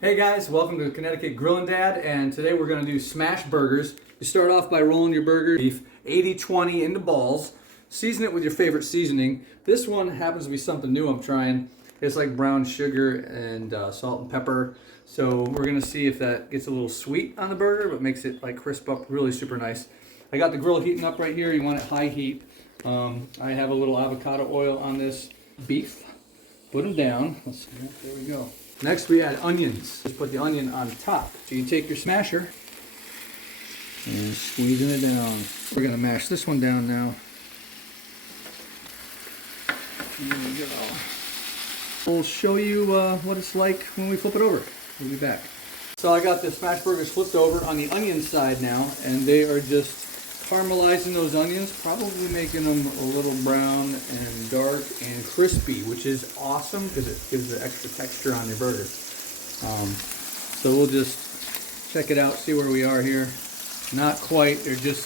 Hey guys, welcome to Connecticut Grillin' Dad, and today we're going to do smash burgers. You start off by rolling your burger beef 80-20 into balls. Season it with your favorite seasoning. This one happens to be something new I'm trying. It's like brown sugar and salt and pepper. So we're going to see if that gets a little sweet on the burger, but makes it like crisp up really super nice. I got the grill heating up right here. You want it high heat. I have a little avocado oil on this beef. Put them down. Let's see. There we go. Next we add onions. Just put the onion on top. So you take your smasher and squeezing it down. We're going to mash this one down now. There we go. We'll show you what it's like when we flip it over. We'll be back. So I got the smash burgers flipped over on the onion side now, and they are just caramelizing those onions, probably making them a little brown and dark and crispy, which is awesome because it gives the extra texture on your burger. So we'll just check it out, see where we are here. Not quite, they're just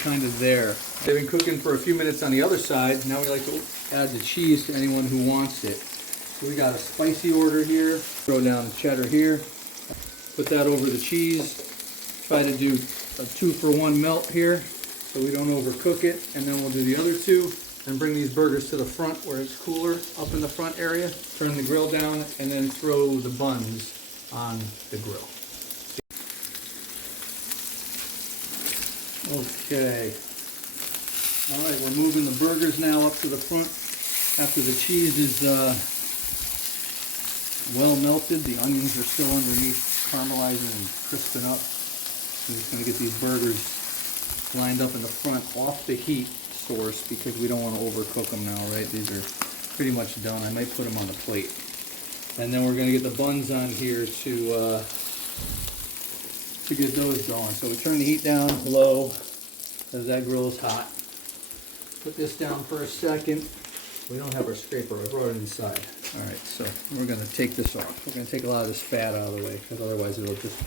kind of there. They've been cooking for a few minutes on the other side. Now we like to add the cheese to anyone who wants it. So we got a spicy order here. Throw down the cheddar here. Put that over the cheese. Try to do a 2-for-1 melt here so we don't overcook it, and then we'll do the other two and bring these burgers to the front where it's cooler up in the front area. Turn the grill down and then throw the buns on the grill. Okay. All right, we're moving the burgers now up to the front after the cheese is well melted. The onions are still underneath, caramelizing and crisping up. I'm just going to get these burgers lined up in the front off the heat source because we don't want to overcook them now, right? These are pretty much done. I might put them on the plate. And then we're going to get the buns on here to get those going. So we turn the heat down low because that grill is hot. Put this down for a second. We don't have our scraper. I brought it inside. All right, so we're going to take this off. We're going to take a lot of this fat out of the way because otherwise it will just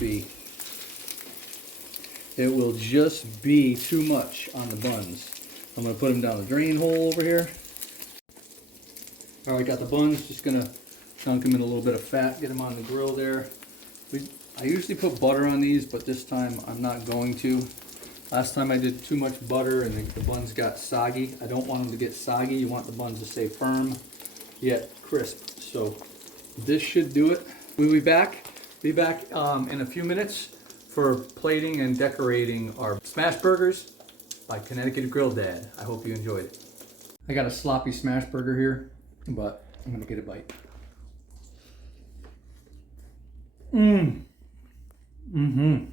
be too much on the buns. I'm going to put them down the drain hole over here. All right, got the buns. Just going to dunk them in a little bit of fat, get them on the grill there. I usually put butter on these, but this time I'm not going to. Last time I did too much butter and the buns got soggy. I don't want them to get soggy. You want the buns to stay firm yet crisp. So this should do it. We'll be back in a few minutes for plating and decorating our smash burgers by Connecticut Grillin' Dad. I hope you enjoyed it. I got a sloppy smash burger here, but I'm gonna get a bite. Mm-hmm.